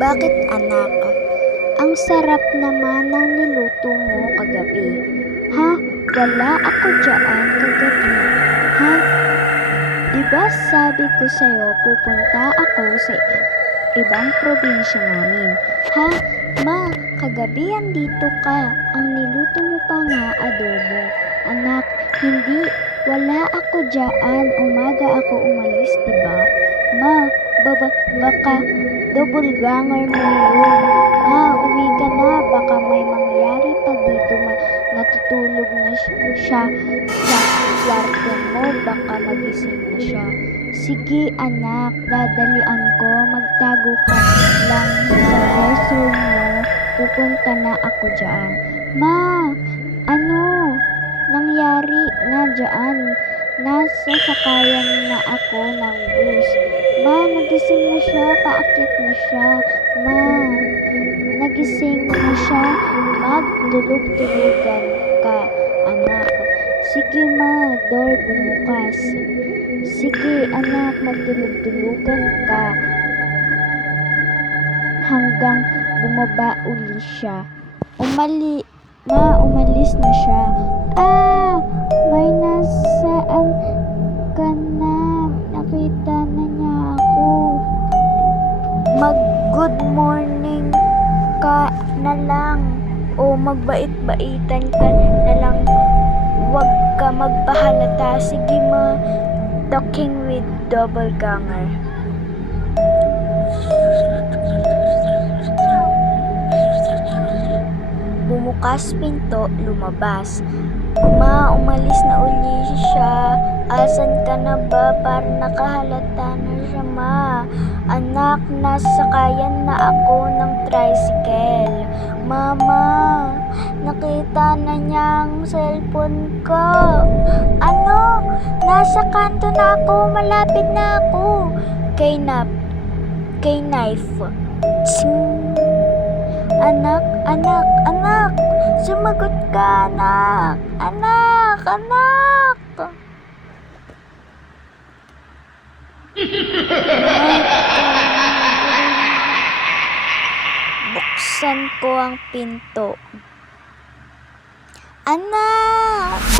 Bakit anak? Ang sarap naman ng niluto mo kagabi. Ha? Wala ako dyan kagabi. Ha? Diba sabi ko sa'yo pupunta ako sa ibang probinsya namin? Ha? Ma, kagabi andito ka. Ang niluto mo pa nga adobo. Anak, hindi. Wala ako dyan. Umaga ako umalis, diba? Ma, baka double ganger mo yun. Ma, uwi ka na. Baka may mangyari pa dito. Natutulog na siya sa kwarto mo. Baka magising na siya. Sige anak, dadalian ko. Magtago ka lang sa restroom mo. Pupunta na ako dyan. Ma, ano? Nangyari na dyan. Nasa sakayan na ako ng bus. Ma, nagising na siya. Paakyat na siya. Ma, nagising na siya. Magtulog-tulugan ka, anak. Sige ma, door bumukas. Sige anak, magtulog-tulugan ka. Hanggang bumaba uli siya. Umalis na siya. May nasaan ka na? Nakita na niya ako. Mag-good morning ka na lang. O magbait-baitan ka na lang. Huwag ka magpahalata. Sige ma, talking with double ganger. Bumukas pinto, lumabas. Ma, umalis na uli siya. Asan ka na ba? Parang nakahalata na siya, ma. Anak, nasakayan na ako ng tricycle. Mama, nakita na niya ang cellphone ko. Ano? Nasa kanto na ako. Malapit na ako. Kay knife. Tsing. Anak. Sumagot ka, anak. Anak. Buksan ko ang pinto. Anak!